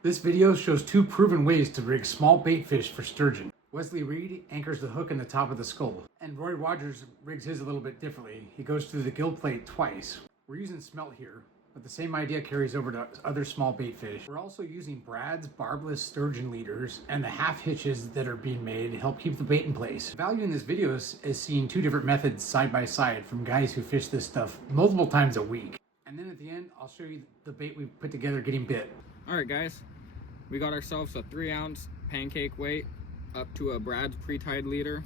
This video shows two proven ways to rig small bait fish for sturgeon. Wesley Reed anchors the hook in the top of the skull, and Roy Rogers rigs his a little bit differently. He goes through the gill plate twice. We're using smelt here, but the same idea carries over to other small bait fish. We're also using Brad's barbless sturgeon leaders and the half hitches that are being made to help keep the bait in place. The value in this video is seeing two different methods side by side from guys who fish this stuff multiple times a week. And then at the end, I'll show you the bait we put together getting bit. All right, guys, we got ourselves a 3-ounce pancake weight up to a Brad's pre-tied leader,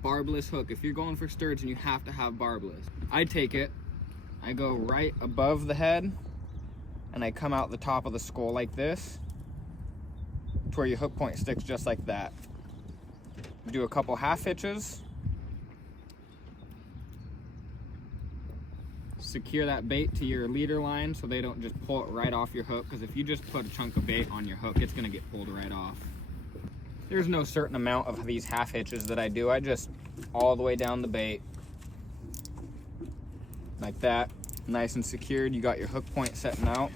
barbless hook. If you're going for sturgeon, you have to have barbless. I take it, I go right above the head, and I come out the top of the skull like this, to where your hook point sticks just like that. Do a couple half hitches. Secure that bait to your leader line so they don't just pull it right off your hook, because if you just put a chunk of bait on your hook, it's going to get pulled right off. There's no certain amount of these half hitches that I do. I just all the way down the bait like that, nice and secured. You got your hook point setting out.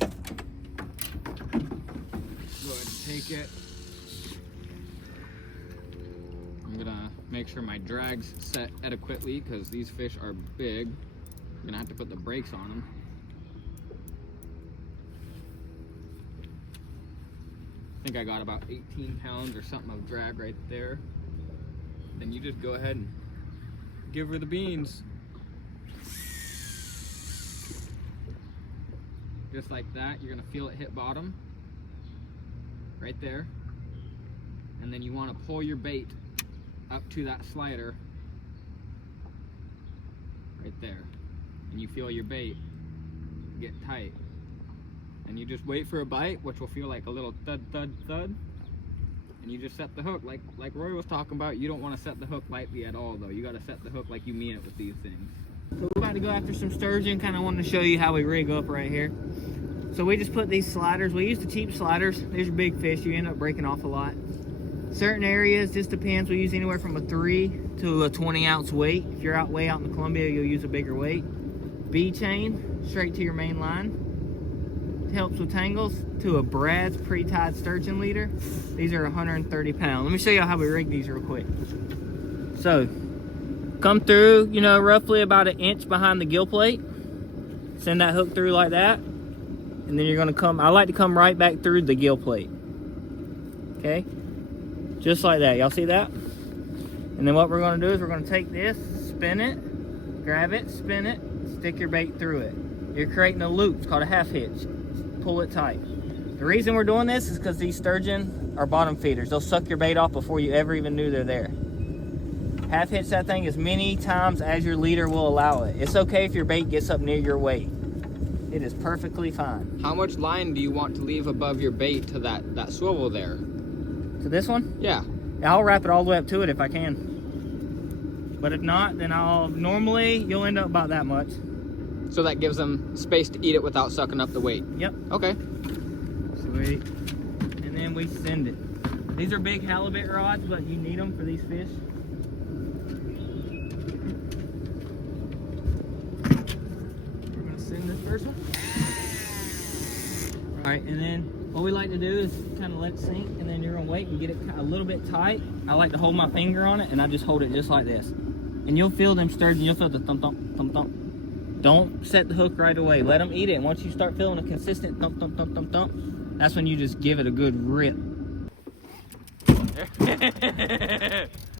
Go ahead and take it. I'm gonna make sure my drag's set adequately because these fish are big. I'm gonna have to put the brakes on them. I think I got about 18 pounds or something of drag right there. Then you just go ahead and give her the beans. Just like that, you're gonna feel it hit bottom. Right there. And then you wanna pull your bait up to that slider right there, and you feel your bait get tight, and you just wait for a bite, which will feel like a little thud thud thud, and you just set the hook like Roy was talking about. You don't want to set the hook lightly at all though. You got to set the hook like you mean it with these things. So we're about to go after some sturgeon. Kind of wanted to show you how we rig up right here. So we just put these sliders, we use the cheap sliders. There's big fish, you end up breaking off a lot. Certain areas, just depends. We use anywhere from a 3 to a 20-ounce weight. If you're way out in the Columbia, you'll use a bigger weight. B-chain, straight to your main line. Helps with tangles. To a Brad's pre-tied sturgeon leader. These are 130 pounds. Let me show you how we rig these real quick. So, come through, you know, roughly about 1 inch behind the gill plate. Send that hook through like that. And then you're gonna come, I like to come right back through the gill plate. Okay? Just like that, y'all see that? And then what we're gonna do is we're gonna take this, spin it, grab it, spin it, stick your bait through it. You're creating a loop, it's called a half hitch. Pull it tight. The reason we're doing this is because these sturgeon are bottom feeders. They'll suck your bait off before you ever even knew they're there. Half hitch that thing as many times as your leader will allow it. It's okay if your bait gets up near your weight. It is perfectly fine. How much line do you want to leave above your bait to that swivel there? To this one? Yeah. I'll wrap it all the way up to it if I can. But if not, then normally you'll end up about that much. So that gives them space to eat it without sucking up the weight? Yep. Okay. Sweet. And then we send it. These are big halibut rods, but you need them for these fish. We're gonna send this first one. All right, and then what we like to do is kind of let it sink, and then you're gonna wait and get it a little bit tight. I like to hold my finger on it, and I just hold it just like this. And you'll feel them sturgeon, you'll feel the thump, thump, thump, thump. Don't set the hook right away. Let them eat it. And once you start feeling a consistent thump, thump, thump, thump, thump, that's when you just give it a good rip.